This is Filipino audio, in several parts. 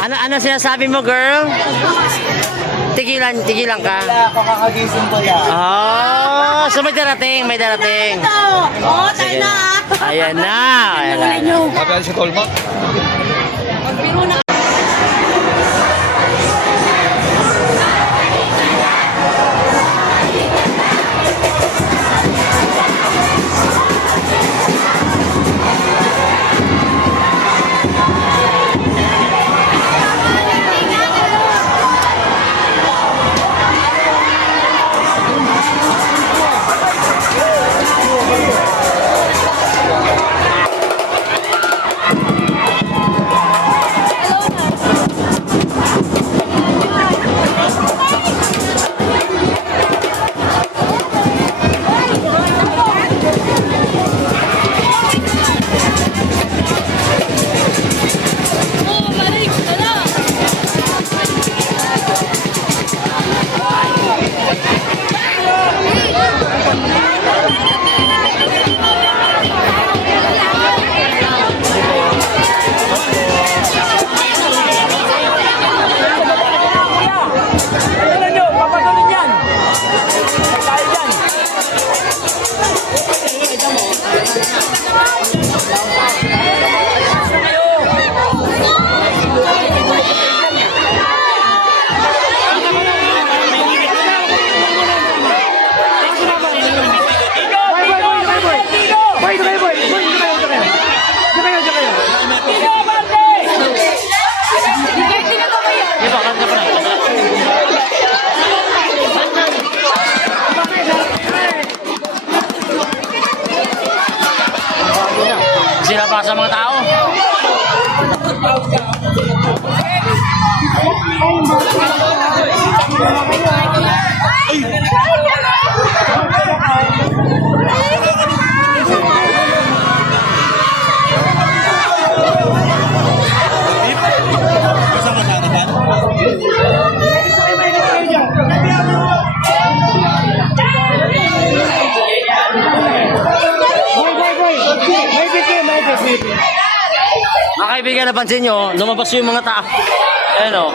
Ano sinasabi mo, girl? Tigilan ka. Wala ako, kakagising ko lang. Oh, so may darating. Oh, tayo na. Ayan na. Sabi si Tolma. Magbiro na. Sila pa sa mga tao. Mga kaibigan, napansin nyo, lumabas yung mga tao. Ayan o.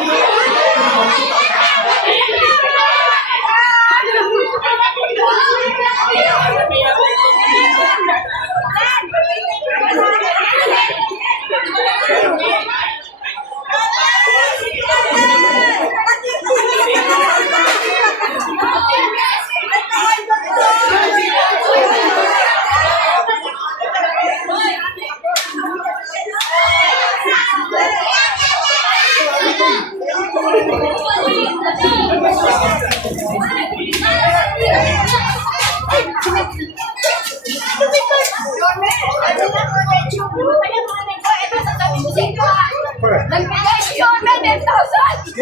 Nagbigay si Yorme 10,000!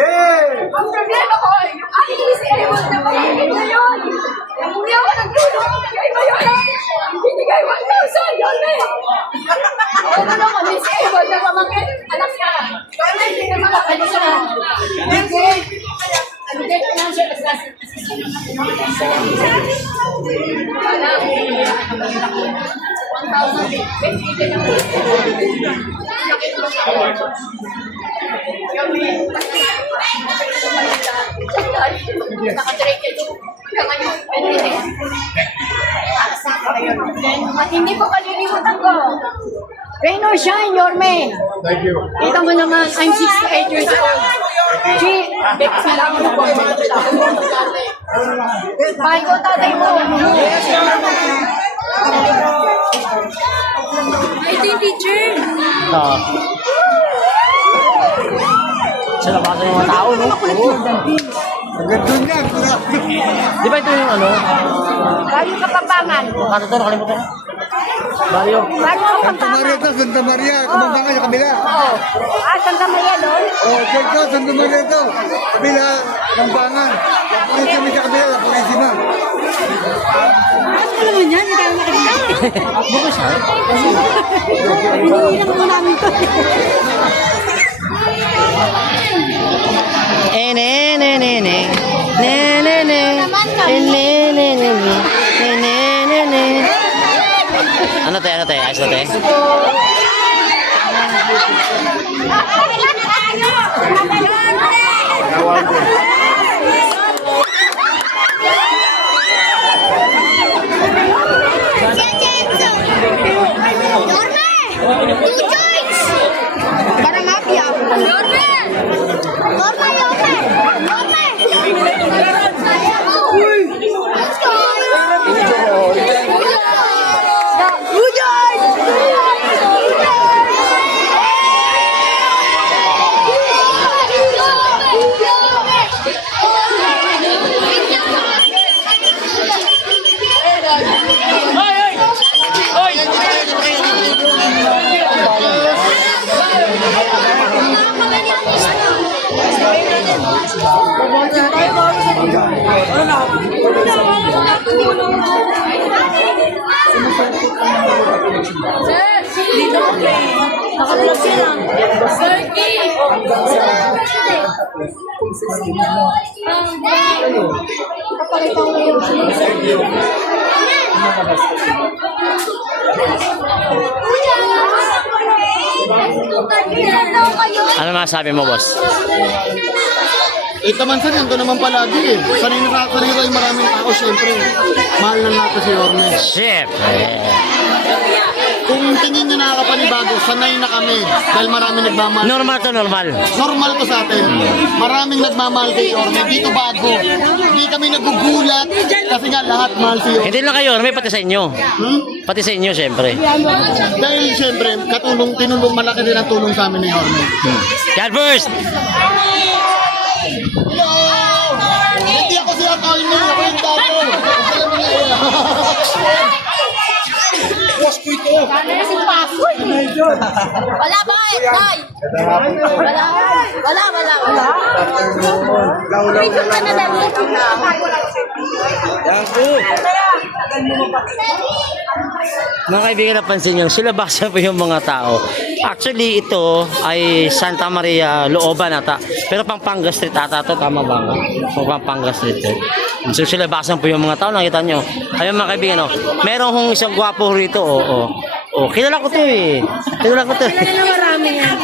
Ang problema ko, yung aking disabled na pamangkin ngayon. Hindi ako nagtulong kay Mayor. Binigay 1,000, Yorme! Ano na ako, disabled na pamangkin, anak niya. Yorme, hindi na makakali siya. Hindi ko lang siya at hindi ko kalilimutan ko. Rain or shine, Yorme. Thank you. Kita mo naman, I'm 68 years old. G, salamat po. Mahal ko tatay mo. Ito yung teacher. Oo. Sila pa sa mga tao, no? Magandun yan. Di ba ito yung ano? Bayo Kapampangan. Ano to? Nakalimutan ko. Bayo. Bayo Santa Maria Kapampangan. to, Santa Maria. Kumabanga yung kabila. Oo. Santa Maria doon. Oh, Santa Maria to. Kabila, Kambangan. Yung kami sa kabila, yung pulisima. Ano naman yan? Hindi tayo nakikita. Bukas ha? Hinihilang mo namin to. Ne ne ne ne ne ne ne ne ne ne ne ne. Ano tayo? Ayos na tayo? Dito kami. Nakablog sila. Ano masabi mo, boss? Ito man sa nandun naman palagi eh. Sanay na kayo maraming tao, syempre. Mahal na natin si Orme. Chef! Kung tingin nyo nakakapanibago, sanay na kami. Dahil maraming nagmamahal. Normal to, normal. Normal to sa atin. Maraming nagmamahal kay Orme. Dito bago. Hindi kami nagugulat. Kasi nga lahat mahal si Orme. Hindi lang kayo, may pati sa inyo. Pati sa inyo, syempre. Dahil syempre, tinulong malaki din ang tulong sa amin ni Orme. God first! Hello! Hindi ako si Atay Mil. Ako yung dato. Alam mo na yun. Boss ko ito. Wala ba? Nay! Wala. Picture ka na dali. Mga kaibigan, napansin nyo, sila basa po yung mga tao. Actually, ito ay Santa Maria Looban ata. Pero Pampanga Street ata to, tama ba? O Pampanga Street. So sila basa po yung mga tao, nakita nyo. Ayun mga kaibigan, oh. Meron hong isang gwapo rito, oh. Kilala ko to eh. Kilala marami yan.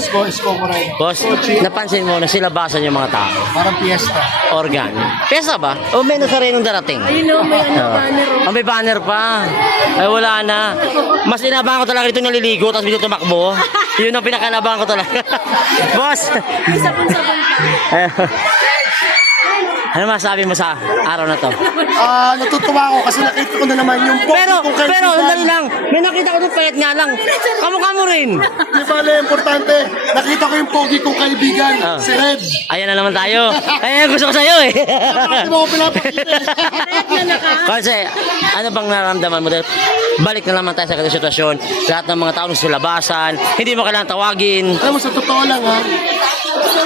Isko mo rin. Boss, napansin mo na sila basa yung mga tao. Parang fiesta. Organ. Pesa ba? O may nasarenong darating? Ayun o, may banner o. May banner pa. Ay wala na. Mas inabangan ko talaga dito naliligo tapos dito tumakbo. Yun ang pinakanabangan ko talaga. Boss! Sabon-sabon pa. Ano masabi mo sa araw na to? Natutuwa ako kasi nakita ko na naman yung pogi kong kaibigan. Pero, dali lang. May nakita ko doon, payat nga lang. Kamukha mo rin. Di ba na importante? Nakita ko yung pogi kong kaibigan, si Red. Ayan na naman tayo. Ayan, gusto ko sa'yo eh. Hindi mo ko pinapakita. Kasi, ano bang nararamdaman mo? Dahil balik na naman tayo sa ganitong sitwasyon. Lahat ng mga tao sa labasan, hindi mo kailangan tawagin. Alam mo, sa totoo lang ha,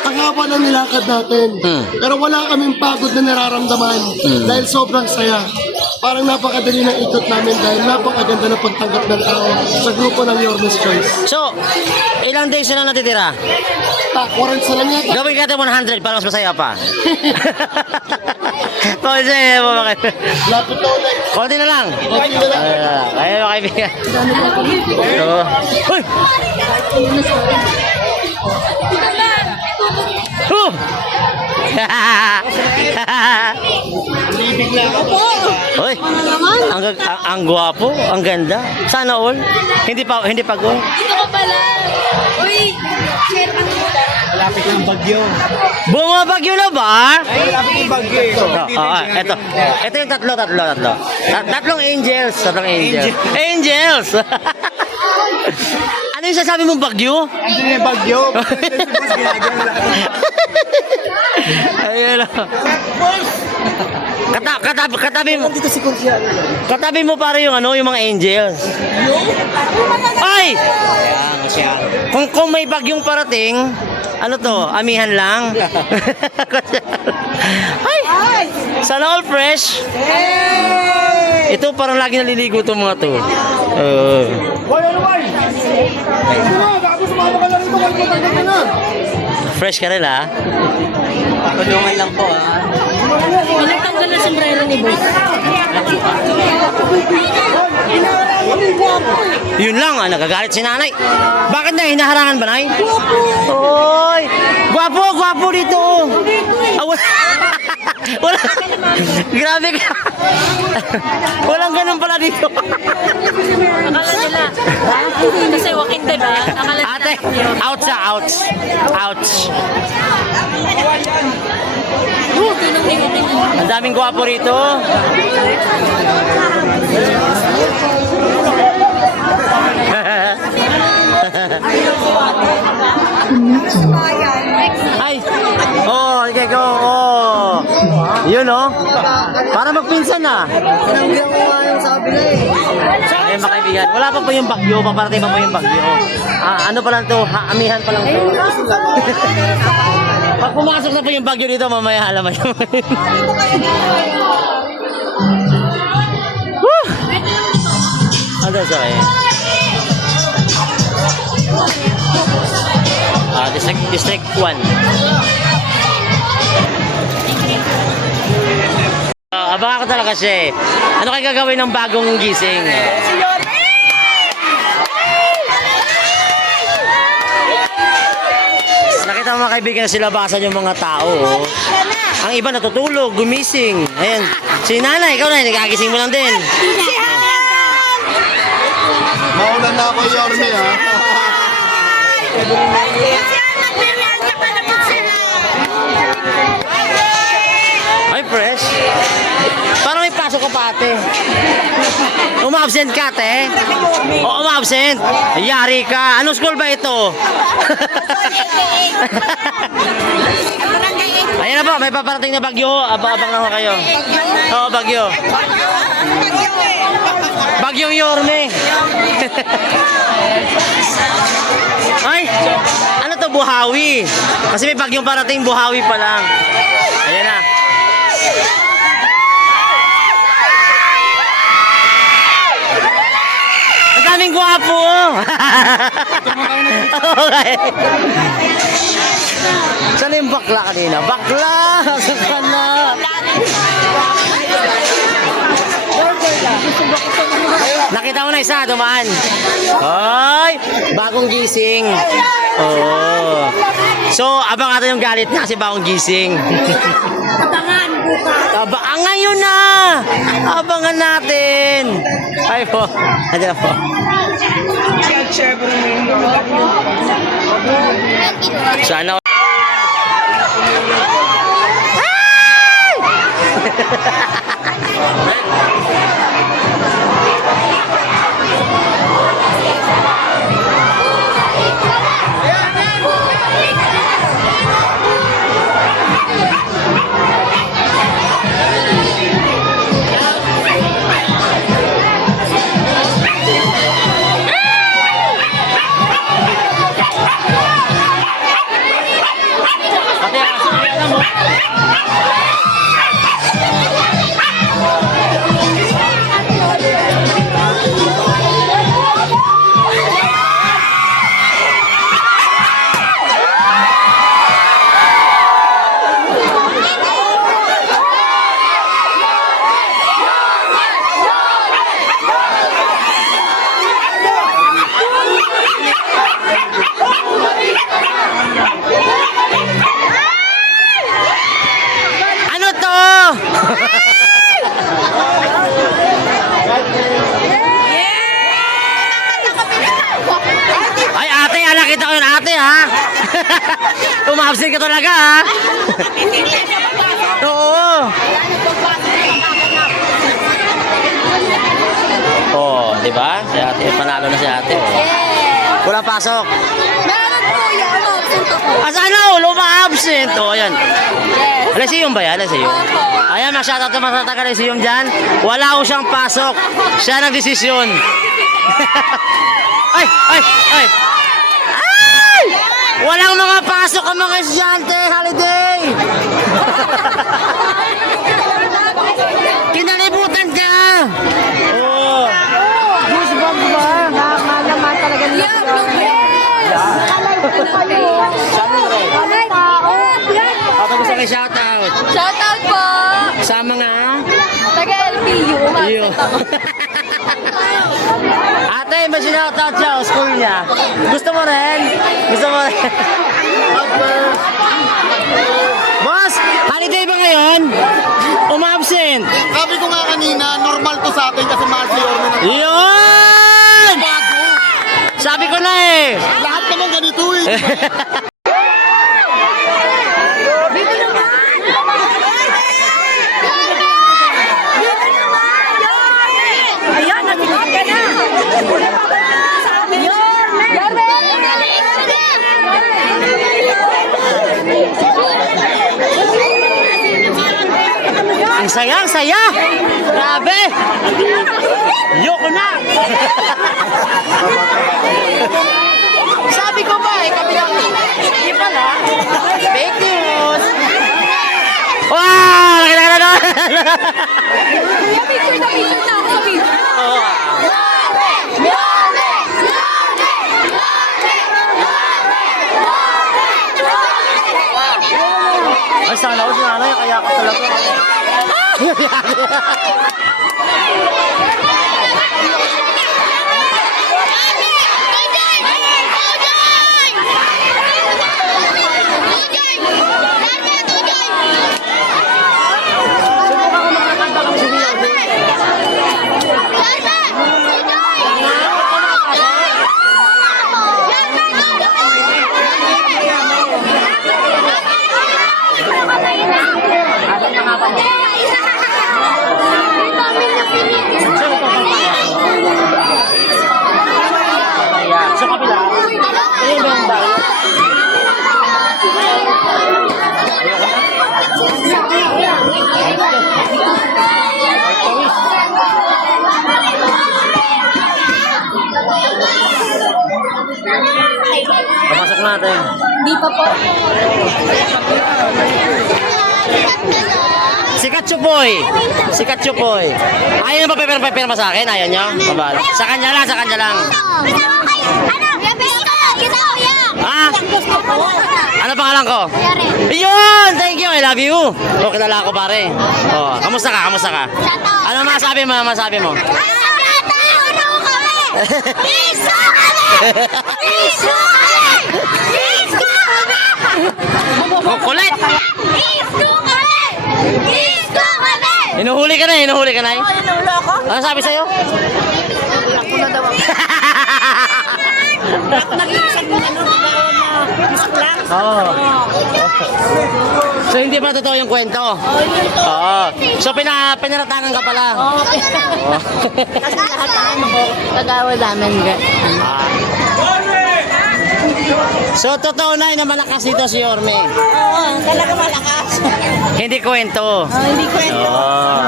ang haba ng nilakad natin. Pero wala kaming pagod na nararamdaman dahil sobrang saya. Parang napakadali ng ikot namin dahil napakaganda ng pagtanggap ng tao sa grupo ng Yormes Choice. So, ilang days na lang natitira? Warrants na lang yata. Gawin natin 100 para mas masaya pa. Kasi, mga Lapit na ulit. konti na lang. Konti na lang. Ayun, mga kaibigan. So, uy! Huh! Hoy, ang gwapo, ang ganda. Sana all. Hindi pa go. Dito ka pala. Uy! Share ka muna. Malapit ng bagyo. Bumabagyo na ba? Ay, malapit ng bagyo eh. Ito yung tatlo. Tatlong angels. Angels! Ano yung sasabi mong bagyo? Hindi yung bagyo. Ayun lang. Katabi mo para yung yung mga angels. Ay! Kung may bagyong parating, ano to? Amihan lang. Ay! Sana all fresh. Ito parang lagi naliligo itong mga to. Fresh ka rin ha? Tulungan lang po ah. Walang tanggal na sombrero ni Boy. Yun lang, nagagalit si nanay. Bakit na? Hinaharangan ba, nay? Oy! Gwapo dito. Wala. Grabe ka. Walang ganun pala dito. Akala nila. Kasi walking time ba? Akala nila. Ate, ouch. Ang daming gwapo rito. Ay! Okay, go! Yun para magpinsan na. Pinangbihan ko nga yung sa kabila eh. Ayun mga kaibigan, wala pa po yung bagyo, paparating pa po yung bagyo. Ano pa lang to, amihan pa lang to. Pag pumasok na po yung bagyo dito, mamaya alam mo yun. Woo! Ano sa kaya? District 1. Abangan ko talaga siya eh. Ano kayo gagawin ng bagong gising? Nakita mo mga kaibigan na silabasan yung mga tao. Oh. Ang iba natutulog, gumising. Ayan. Si nanay, ikaw na, nagagising mo lang din. Mauna na ako, Yorme, ha? Ay, fresh. Parang may pasok ka pa, ate. Uma-absent ka, ate? O, uma-absent? Yari ka. Anong school ba ito? Ayan na po, may paparating na bagyo. Abang-abang naman kayo. Oo, bagyo. Bagyong Yorme. Ay, ano to, Buhawi. Kasi may bagyong parating, Buhawi pa lang. Ayan na. Ang daming gwapo. Okay. Saan yung bakla kanina? Bakla! Saan ka na? Nakita mo na isa, dumaan. Hoy! Bagong gising. Oh. So, abang natin yung galit niya kasi bagong gising. Abangan bukas. Abangan ngayon na! Abangan natin! Ay po. Andiyan na po. Sana. Ano to? Ay, ate, nakita ko yun, ate, ha? Umabsent ka talaga, ha? Oo. Oh, di ba? Si ate, panalo na si ate. Oh. Wala pasok. Meron po yan. Absent ako. Asa ano? Luma-absent. Oh, ayan. Yes. Alasiyong ba yan? Alasiyong. Ayan, ma-shoutout naman sa taga-Alasiyong dyan. Wala ko siyang pasok. Siya nagdesisyon. Ay! Ay! Ay! Ay! Walang mga pasok ang mga estudyante. Holiday! Kinalibutan ka! Oh. Goosebumps ba? Nakakalaman talaga nila. Ako gusto kay shoutout. Shoutout po. Sa mga... Taga-LPU. Iyo. Ate, may shoutout siya o school niya. Gusto mo rin? Gusto mo rin? Boss, holiday ba ngayon? Umabsent. Sabi ko nga kanina, normal to sa atin kasi mahal si Yorme ng Yun! bago. Sabi ko na eh. Lahat naman ganito eh. Ayan, nagsikat ka na. Ang saya, ang saya. Grabe. Yoko na. Sabi ko ba eh, kami lang. Hindi pala. Fake news. Wow! Nakita na. Picture na ako sa video. Ay, sana ako si nanay, kaya ka talaga. Sa kapila. Ayun ba yung bayo? Papasok natin. Di pa po. Si Katsupoy. Si Katsupoy. Ayaw na pa pirma sa akin? Ayaw nyo? Babala. Sa kanya lang, sa kanya lang. Ha? Ano pangalan ko? Yun! Thank you! I love you! O, kilala ko pare. O, kamusta ka? Kamusta ka? Ano masabi mo? Ano masabi mo? Kukulit! Hinuhuli ka na, hinuhuli ka na. Inulo ako? Ano sabi sa'yo? Ako na daw ako. Nag-iisag mo ano, lang. Oo. So hindi pa totoo yung kwento? Oo. So pinaratangan ka pala? Oo. Kasi lahat ng ano ko, nag-awal namin. So totoo na na malakas dito si Yorme? Oo, talaga malakas. Hindi kwento? Hindi kwento. Oo.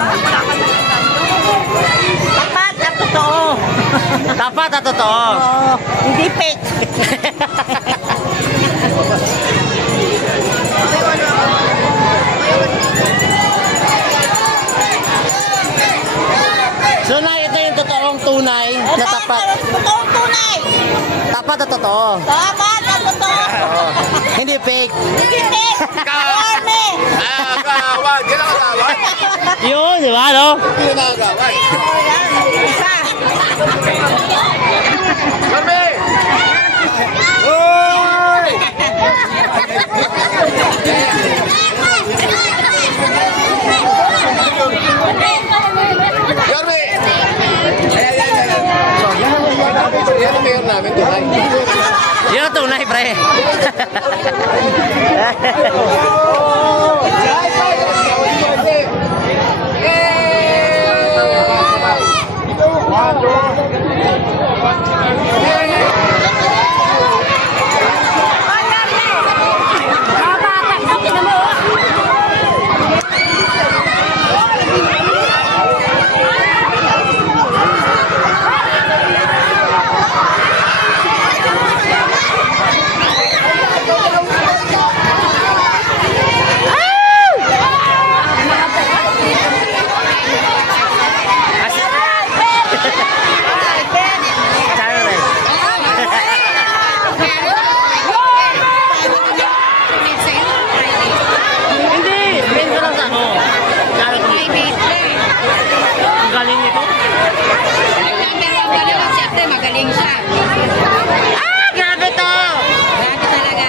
Tapat at totoo. Tapat at totoo? Oo, hindi fake. So na ito yung totoong tunay na tapat. Totoong tunay. Tapat at totoo? Tapat at totoo. Oo. Hindi fake? Hindi fake. Yorme. Agawad! Yan ang agawad! Yun, di ba, no? Yun ang agawad! Isa. Kami! Hoy! Yorme! Yan ang mayor namin, tunay. Yun ang tunay, pre. Hindi, main ko lang sa ano. Ang galing nito. Magaling siya. Ah, grabe to! Grabe talaga.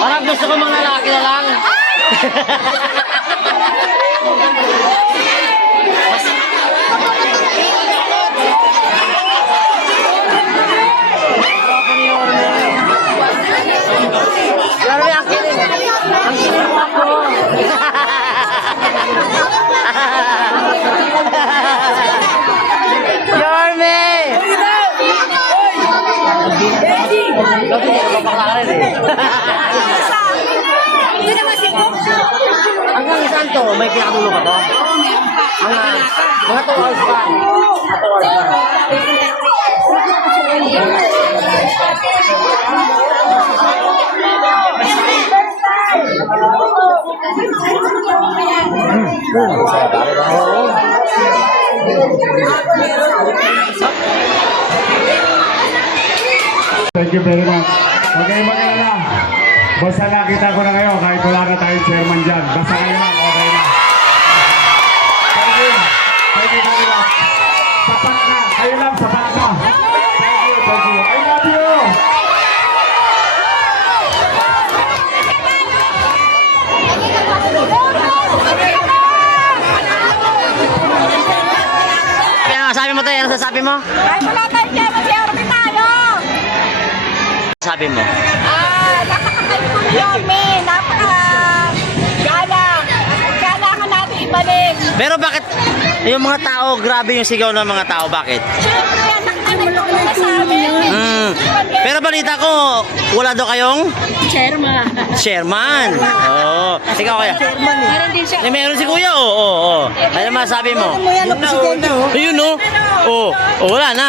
Parang gusto ko mga lalaki na lang. Grabe, ang kilig. Ang kilig mo ako. Yorme! Kasi hindi ko papakarin eh. Hanggang saan to? May pinakadulo pa to? Mga 2 hours pa. 2 hours pa. Thank you very much. Huwag kayong mag-alala. Basta nakita ko na kayo, kahit wala na tayong chairman dyan. Basta kayo lang, okay na. Thank you. Thank you very much. Sapat na. Kayo lang, sapat na. Thank you, thank you. I love you. Kaya sabi mo tayo, ano sasabi mo? Ay, wala tayong chairman, si Orbe tayo. Sabi mo. Napaka-helpful Yorme. Napaka-galang. Kailangan natin ibalik. Pero bakit yung mga tao, grabe yung sigaw ng mga tao, bakit? Siyempre, nakakatulong na sa amin. Pero balita ko, wala daw kayong Chairman. chairman. Oo. Ikaw kaya? Meron din siya. Eh, meron si kuya, oo. Ano masabi mo? Ayun, no? Oo. Wala na.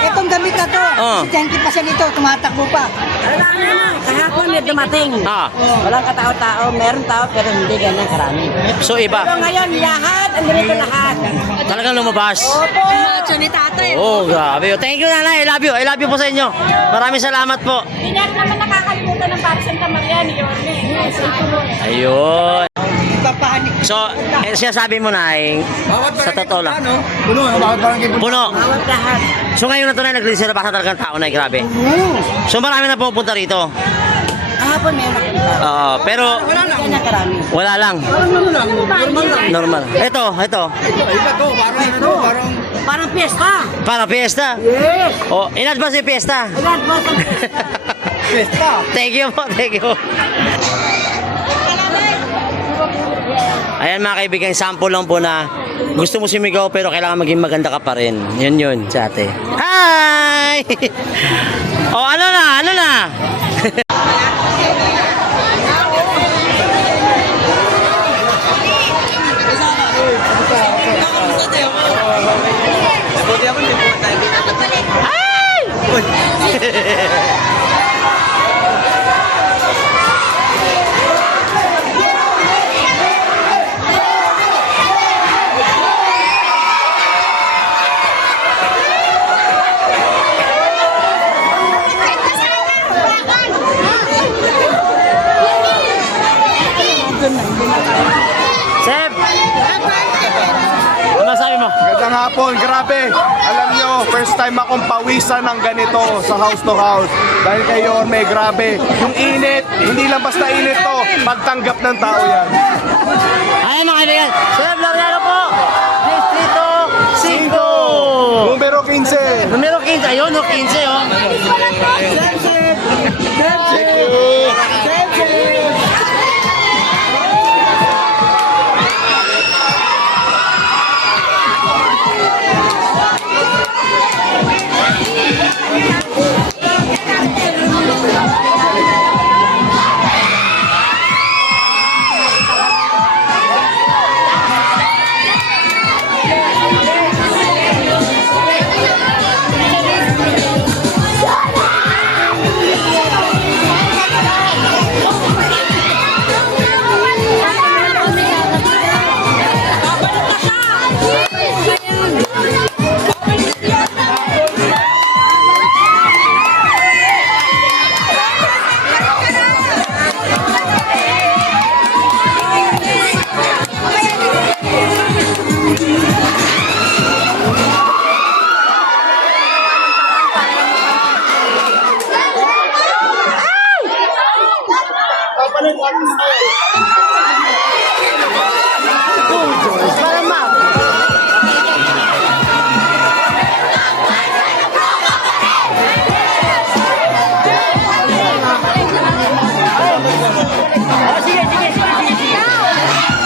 Itong gamit na to, Oh. si Jenky pa siya nito, tumatakbo pa. Kahapon may dumating. Ah, Walang katao-tao, meron tao pero hindi ganyan karami. so Pero iba. ngayon, lahat, andito lahat. Talagang lumabas. Macho ni tatay. Oh, grabe. Thank you, nanay. I love you. I love you po sa inyo. Maraming salamat po. Hindi natin naman nakakalimutan ng Para Santa Maria ni Yorme. Ayun. Ipapahanik. So, sinasabi mo na sa totoo lang. Puno. Bawat lahat. So ngayon na ito na naglisira pa sa talagang tao na grabe. So marami na pupunta rito. Kahapon may nakita. Oo, pero Hindi ganyan karami. wala lang. Normal. Ito. Parang piyesta. Para fiesta. Yes. Oh, in advance yung fiesta. Lahat ba sa piyesta? Thank you po, thank you. Ayan mga kaibigan, sample lang po na gusto mo sumigaw pero kailangan maging maganda ka pa rin. Yun, sa ate. Hi! Oh, ano na? Sep! Ano masabi mo? Magandang hapon, grabe. Alam nyo, first time akong pawisan ng ganito sa house to house. Dahil kay Yorme, grabe. Yung init, hindi lang basta init to, pagtanggap ng tao yan. Ayan mga kaibigan, Sep Lariano po! Distrito 5! Numero 15. Numero 15, ayun, no, 15, oh.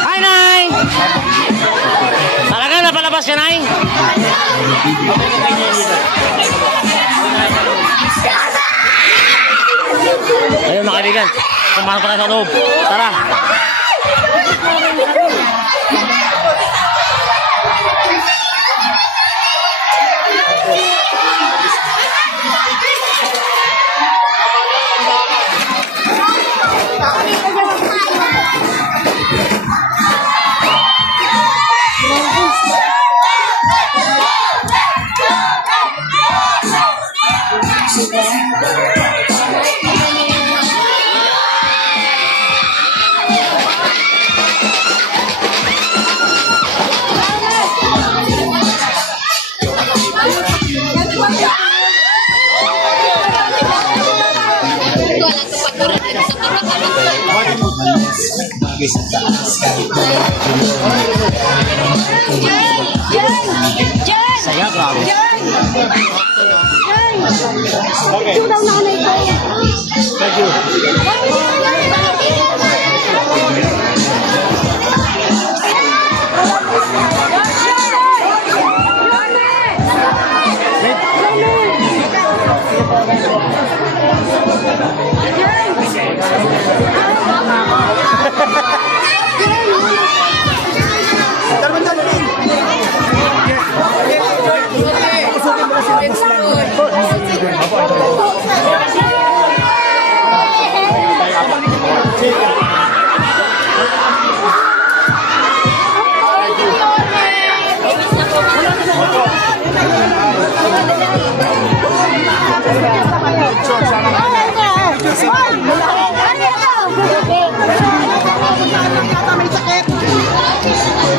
Hi, Nay! Talaga napalabas ka, Nay? Ayun mga kaibigan, pumasok pa tayo sa loob. Tara! Saya, grabe. Thank you.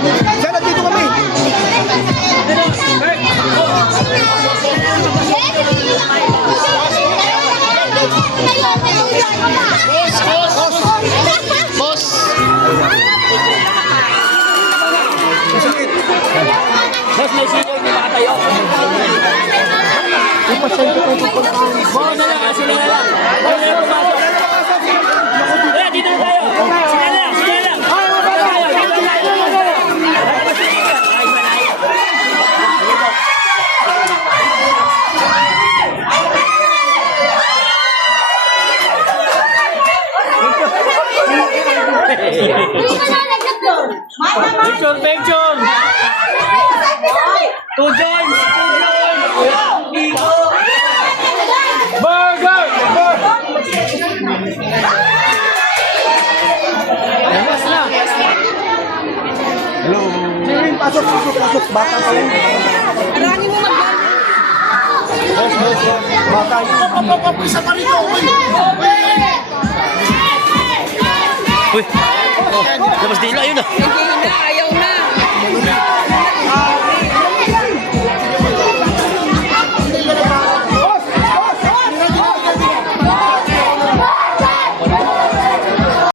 Diyan, nandito kami. Boss, may senior, hindi makatayo. Boss, na lang, sila na lang. Boss, na lang pumasok. Kaya, dito na tayo. Sila na lang, sila na lang. Dito na tayo. Picture, picture. Two joints, Burger! Pasok. Bata pa rin. Marami mo Bata yun. Isa pa rin ako. Uy, labas dila, yun ah. Hindi na, ayaw na.